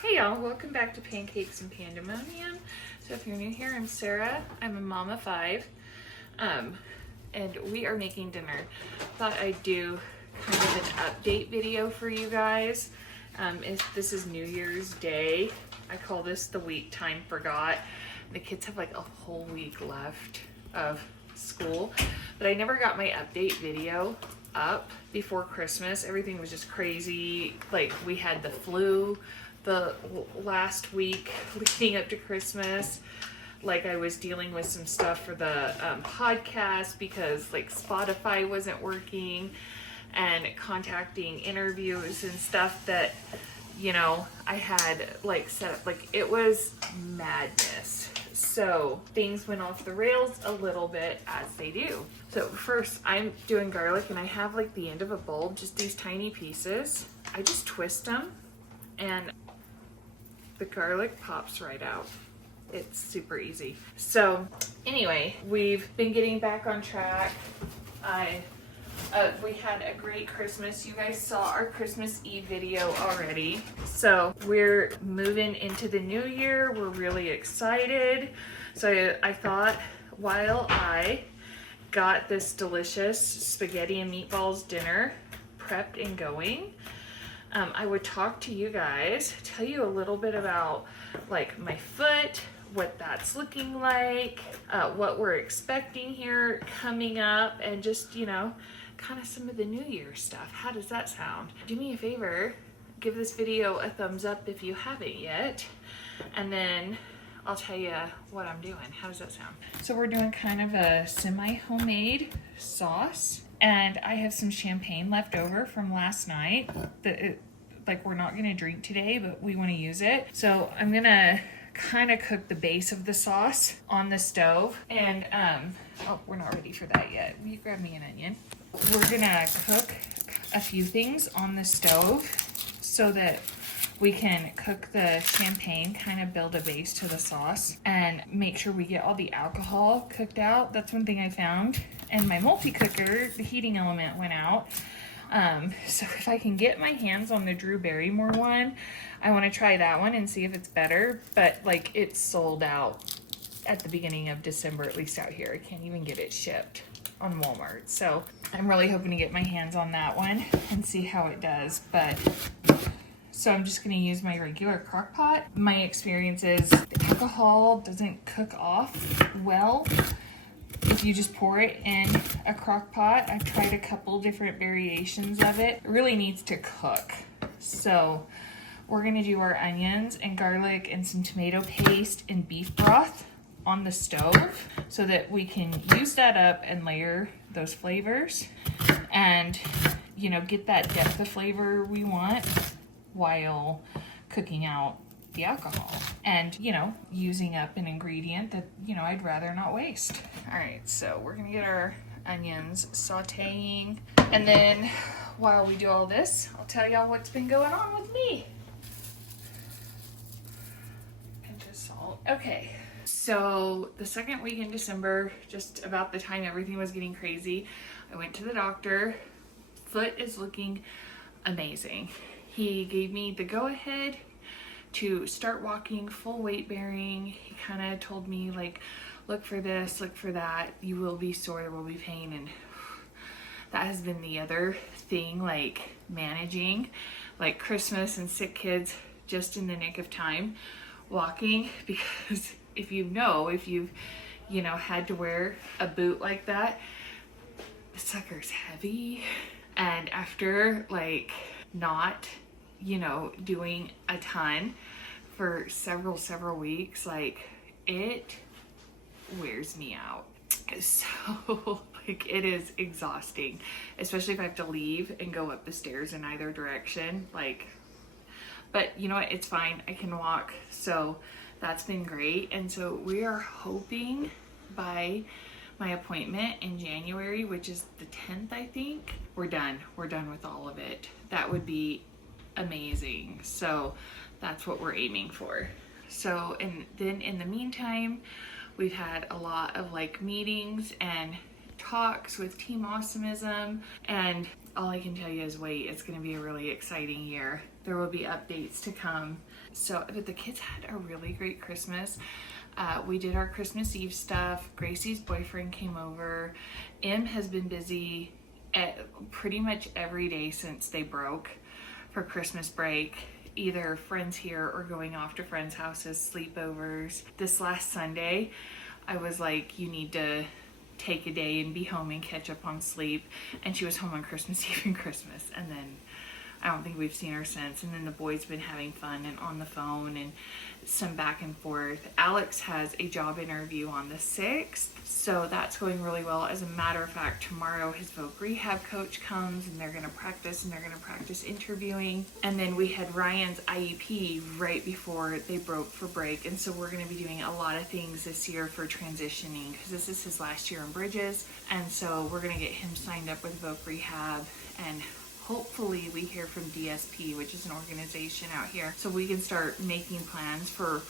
Hey y'all, welcome back to Pancakes and Pandemonium. So if you're new here, I'm Sarah. I'm a mom of 5. And we are making dinner. Thought I'd do kind of an update video for you guys. This is New Year's Day. I call this the week time forgot. The kids have like a whole week left of school, but I never got my update video up before Christmas. Everything was just crazy. Like, we had the flu the last week leading up to Christmas. Like, I was dealing with some stuff for the podcast because like Spotify wasn't working, and contacting interviews and stuff that, you know, I had like set up. Like, it was madness. So things went off the rails a little bit, as they do. So first I'm doing garlic, and I have like the end of a bulb, just these tiny pieces. I just twist them and the garlic pops right out. It's super easy. So anyway, we've been getting back on track. We had a great Christmas. You guys saw our Christmas Eve video already. So we're moving into the new year. We're really excited. So I thought, while I got this delicious spaghetti and meatballs dinner prepped and going, I would talk to you guys, tell you a little bit about like my foot, what that's looking like, what we're expecting here coming up, and just, you know, kind of some of the New Year stuff. How does that sound? Do me a favor, give this video a thumbs up if you haven't yet, and then I'll tell you what I'm doing. How does that sound? So we're doing kind of a semi-homemade sauce, and I have some champagne left over from last night that like we're not gonna drink today, but we want to use it. So I'm gonna kind of cook the base of the sauce on the stove, and oh, we're not ready for that yet. Will you grab me an onion? We're gonna cook a few things on the stove so that we can cook the champagne, kind of build a base to the sauce, and make sure we get all the alcohol cooked out. That's one thing I found. And my multi-cooker, the heating element went out. So if I can get my hands on the Drew Barrymore one, I want to try that one and see if it's better. But like, it's sold out at the beginning of December, at least out here. I can't even get it shipped on Walmart. So I'm really hoping to get my hands on that one and see how it does. But so I'm just going to use my regular Crockpot. My experience is the alcohol doesn't cook off well if you just pour it in a Crockpot. I've tried a couple different variations of it. It really needs to cook. So we're going to do our onions and garlic and some tomato paste and beef broth on the stove so that we can use that up and layer those flavors and, you know, get that depth of flavor we want while cooking out the alcohol and, you know, using up an ingredient that, you know, I'd rather not waste. All right, so we're gonna get our onions sauteing, and then while we do all this, I'll tell y'all what's been going on with me. Pinch of salt. Okay, so the second week in December, just about the time everything was getting crazy, I went to the doctor. Foot is looking amazing. He gave me the go-ahead to start walking full weight bearing. He kind of told me, like, look for this, look for that. You will be sore, there will be pain. And that has been the other thing, like managing like Christmas and sick kids just in the nick of time walking, because if you've you know, had to wear a boot like that, the sucker's heavy. And after like not, you know, doing a ton for several weeks, like, it wears me out. So like, it is exhausting, especially if I have to leave and go up the stairs in either direction. Like, but you know what, it's fine, I can walk. So that's been great. And so we are hoping by my appointment in January, which is the 10th, I think, we're done with all of it. That would be amazing. So that's what we're aiming for. So, and then in the meantime, we've had a lot of like meetings and talks with Team Awesomism, and all I can tell you is wait, it's going to be a really exciting year. There will be updates to come. So, but the kids had a really great Christmas. We did our Christmas Eve stuff. Gracie's boyfriend came over. Em has been busy pretty much every day since they broke for Christmas break. Either friends here or going off to friends' houses, sleepovers. This last Sunday, I was like, you need to take a day and be home and catch up on sleep. And she was home on Christmas Eve and Christmas. And then I don't think we've seen her since. And then the boys been having fun and on the phone and some back and forth. Alex has a job interview on the 6th, so that's going really well. As a matter of fact, tomorrow his voc rehab coach comes and they're going to practice interviewing. And then we had Ryan's IEP right before they broke for break, and so we're going to be doing a lot of things this year for transitioning because this is his last year in Bridges, and so we're going to get him signed up with voc rehab, and hopefully we hear from DSP, which is an organization out here, so we can start making plans for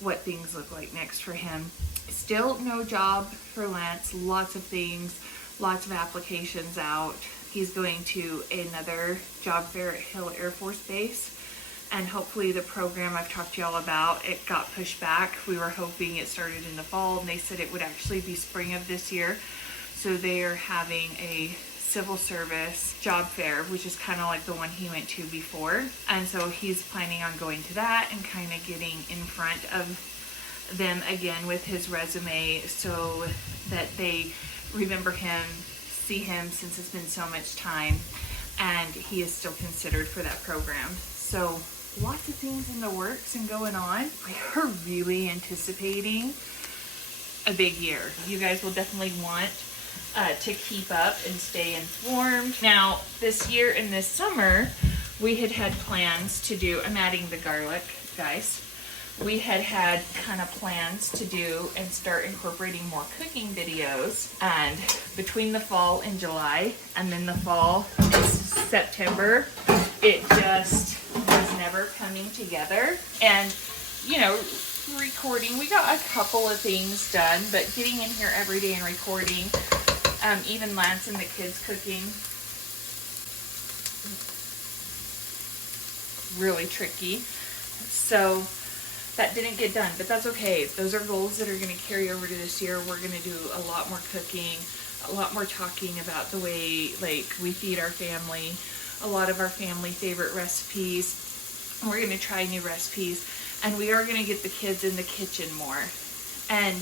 what things look like next for him. Still no job for Lance. Lots of things, lots of applications out. He's going to another job fair at Hill Air Force Base, and hopefully the program I've talked to y'all about, it got pushed back. We were hoping it started in the fall, and they said it would actually be spring of this year. So they are having a civil service job fair, which is kind of like the one he went to before, and so he's planning on going to that and kind of getting in front of them again with his resume so that they remember him, see him, since it's been so much time, and he is still considered for that program. So lots of things in the works and going on. We are really anticipating a big year. You guys will definitely want to keep up and stay informed. Now, this year and this summer, we had plans to do, I'm adding the garlic, guys. We had kind of plans to do and start incorporating more cooking videos. And between the fall and July, and then the fall and September, it just was never coming together. And, you know, recording, we got a couple of things done, but getting in here every day and recording, even Lance and the kids cooking, really tricky. So that didn't get done, but that's okay. Those are goals that are going to carry over to this year. We're going to do a lot more cooking, a lot more talking about the way, like, we feed our family, a lot of our family favorite recipes. We're going to try new recipes, and we are going to get the kids in the kitchen more and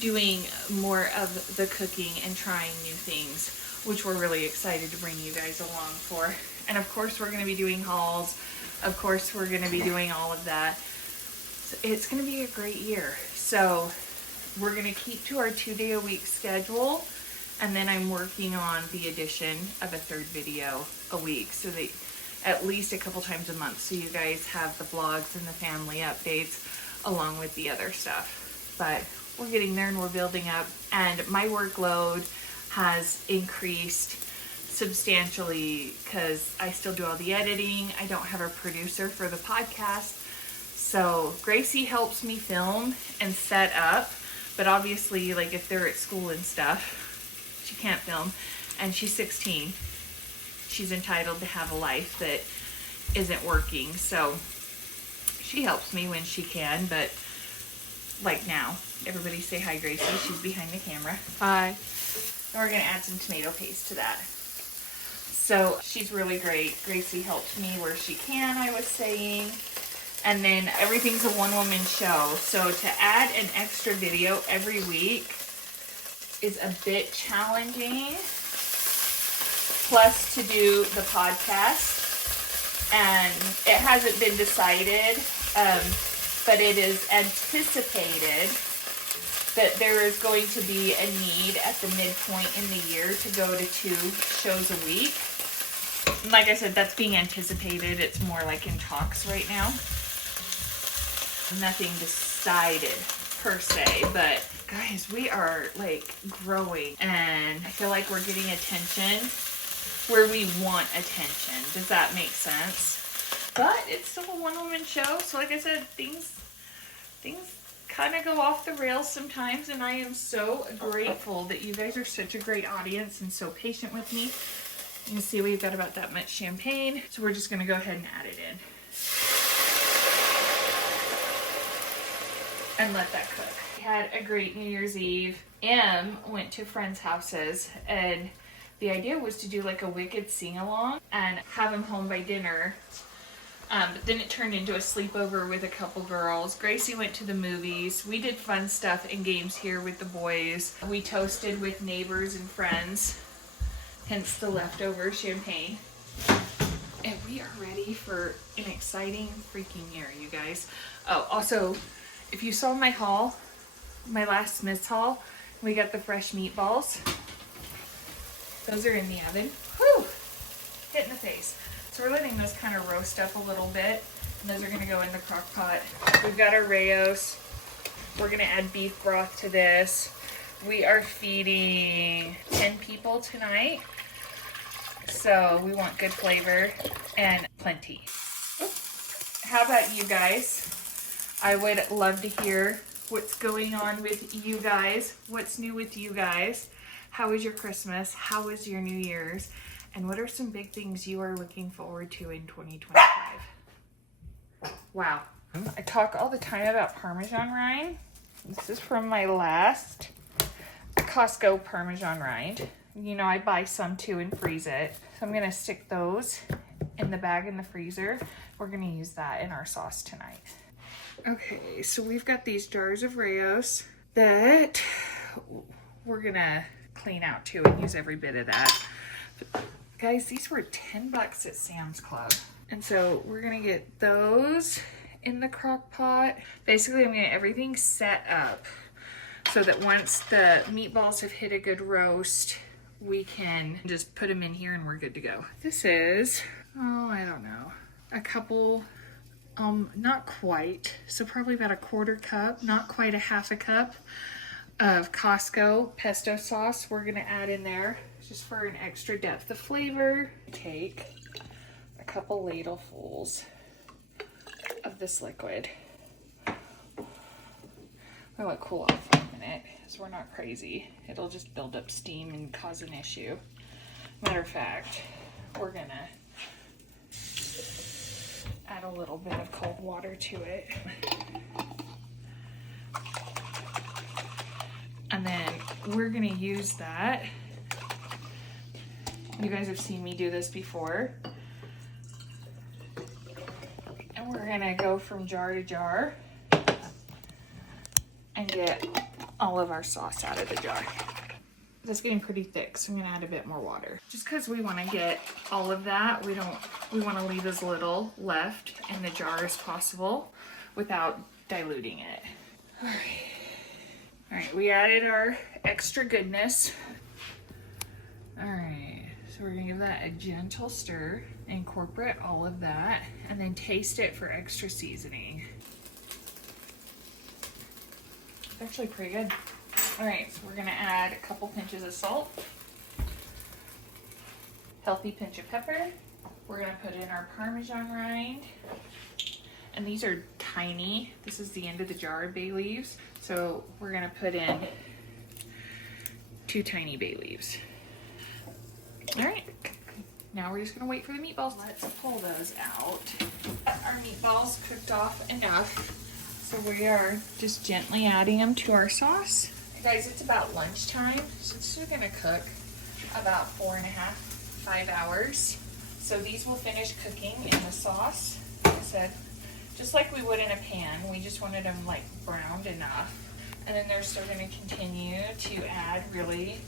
doing more of the cooking and trying new things, which we're really excited to bring you guys along for. And of course, we're going to be doing hauls. Of course, we're going to be doing all of that. So it's going to be a great year. So we're going to keep to our 2-day-a-week schedule, and then I'm working on the addition of a 3rd video a week, so that at least a couple times a month, so you guys have the vlogs and the family updates along with the other stuff. But we're getting there and we're building up, and my workload has increased substantially because I still do all the editing. I don't have a producer for the podcast, so Gracie helps me film and set up, but obviously, like, if they're at school and stuff, she can't film, and she's 16. She's entitled to have a life that isn't working, so she helps me when she can. But like now, everybody say hi, Gracie. She's behind the camera. Hi. And we're gonna add some tomato paste to that. So she's really great. Gracie helps me where she can, I was saying. And then everything's a one-woman show. So to add an extra video every week is a bit challenging. Plus to do the podcast. And it hasn't been decided, but it is anticipated that there is going to be a need at the midpoint in the year to go to 2 shows a week. And like I said, that's being anticipated. It's more like in talks right now. Nothing decided per se, but guys, we are like growing, and I feel like we're getting attention where we want attention. Does that make sense? But it's still a one-woman show, so like I said, things kind of go off the rails sometimes, and I am so grateful that you guys are such a great audience and so patient with me. You can see we've got about that much champagne, so we're just going to go ahead and add it in and let that cook. We had a great New Year's Eve. Em went to friends' houses, and the idea was to do like a Wicked sing-along and have them home by dinner. But then it turned into a sleepover with a couple girls. Gracie went to the movies. We did fun stuff and games here with the boys. We toasted with neighbors and friends, hence the leftover champagne. And we are ready for an exciting freaking year, you guys. Oh, also, if you saw my haul, my last Smith's haul, we got the fresh meatballs. Those are in the oven. Whew! Hit in the face. So we're letting those kind of roast up a little bit. And those are going to go in the crock pot. We've got our rayos. We're going to add beef broth to this. We are feeding 10 people tonight. So we want good flavor and plenty. How about you guys? I would love to hear what's going on with you guys. What's new with you guys? How was your Christmas? How was your New Year's? And what are some big things you are looking forward to in 2025? Wow. I talk all the time about Parmesan rind. This is from my last Costco Parmesan rind. You know, I buy some too and freeze it. So I'm gonna stick those in the bag in the freezer. We're gonna use that in our sauce tonight. Okay, so we've got these jars of rayos that we're gonna clean out too and use every bit of that. But guys, these were $10 at Sam's Club. And so we're gonna get those in the crock pot. Basically, I'm gonna get everything set up so that once the meatballs have hit a good roast, we can just put them in here and we're good to go. This is, oh, I don't know, a couple, not quite, so probably about a quarter cup, not quite a half a cup of Costco pesto sauce we're gonna add in there just for an extra depth of flavor. Take a couple ladlefuls of this liquid. I'll let it cool off for a minute so we're not crazy. It'll just build up steam and cause an issue. Matter of fact, we're gonna add a little bit of cold water to it. And then we're gonna use that. You guys have seen me do this before. And we're gonna go from jar to jar and get all of our sauce out of the jar. That's getting pretty thick, so I'm gonna add a bit more water. Just because we wanna get all of that, we wanna leave as little left in the jar as possible without diluting it. All right, we added our extra goodness. All right, so we're gonna give that a gentle stir, incorporate all of that, and then taste it for extra seasoning. It's actually pretty good. All right, so we're gonna add a couple pinches of salt, healthy pinch of pepper. We're gonna put in our Parmesan rind, and these are tiny. This is the end of the jar of bay leaves. So we're gonna put in 2 tiny bay leaves. All right, now we're just gonna wait for the meatballs. Let's pull those out. Our meatballs cooked off enough, so we are just gently adding them to our sauce. Guys, it's about lunchtime, so this is gonna cook about 4.5, 5 hours. So these will finish cooking in the sauce. Like I said, just like we would in a pan, we just wanted them like browned enough. And then they're still gonna continue to add really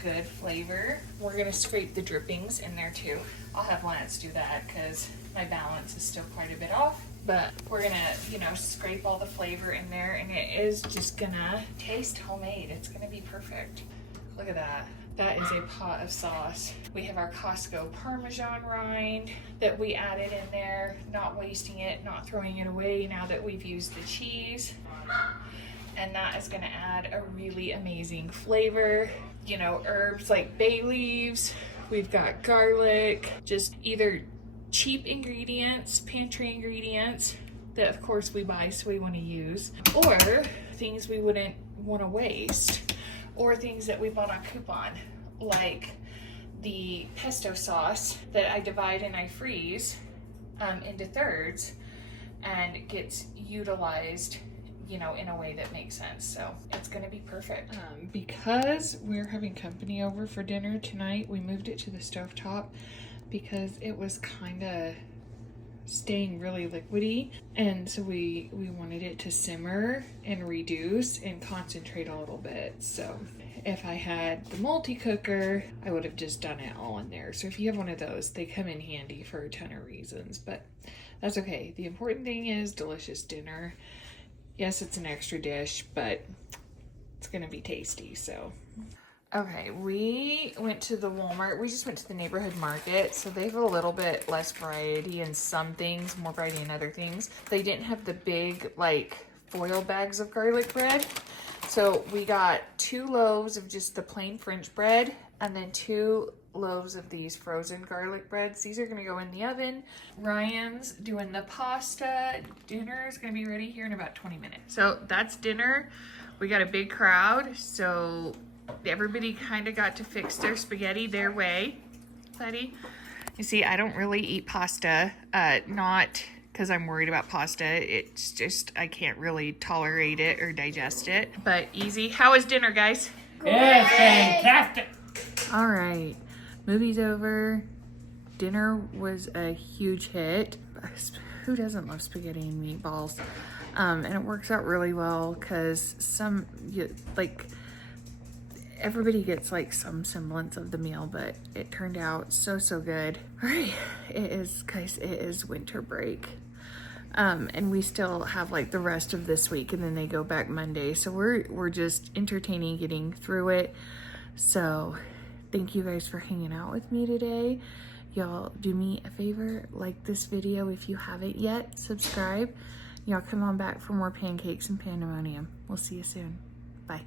good flavor. We're gonna scrape the drippings in there too. I'll have Lance do that because my balance is still quite a bit off. But we're gonna, scrape all the flavor in there, and it is just gonna taste homemade. It's gonna be perfect. Look at that. That is a pot of sauce. We have our Costco Parmesan rind that we added in there, not wasting it, not throwing it away now that we've used the cheese. And that is gonna add a really amazing flavor. Herbs like bay leaves, we've got garlic, just either cheap ingredients, pantry ingredients, that of course we buy, so we want to use, or things we wouldn't want to waste, or things that we bought on coupon, like the pesto sauce that I divide and I freeze into thirds, and it gets utilized, you know, in a way that makes sense. So it's gonna be perfect. Because we're having company over for dinner tonight, we moved it to the stovetop because it was kind of staying really liquidy, and so we wanted it to simmer and reduce and concentrate a little bit. So if I had the multi-cooker, I would have just done it all in there. So if you have one of those, they come in handy for a ton of reasons, but that's okay. The important thing is delicious dinner. Yes, it's an extra dish, but it's gonna be tasty. So okay, we went to the Walmart. We just went to the neighborhood market, so they have a little bit less variety in some things, more variety in other things. They didn't have the big, like, foil bags of garlic bread. So we got 2 loaves of just the plain French bread, and then 2 loaves of these frozen garlic breads. These are gonna go in the oven. Ryan's doing the pasta. Dinner is gonna be ready here in about 20 minutes. So that's dinner. We got a big crowd, so everybody kind of got to fix their spaghetti their way. Buddy, you see, I don't really eat pasta, not because I'm worried about pasta. It's just, I can't really tolerate it or digest it, but easy. How was dinner, guys? Yeah, fantastic. All right, movie's over. Dinner was a huge hit. Who doesn't love spaghetti and meatballs? And it works out really well because everybody gets like some semblance of the meal, but it turned out so good. All right, guys, it is winter break. And we still have like the rest of this week, and then they go back Monday. So we're just entertaining, getting through it. So thank you guys for hanging out with me today. Y'all do me a favor, like this video if you haven't yet, subscribe. Y'all come on back for more pancakes and pandemonium. We'll see you soon. Bye.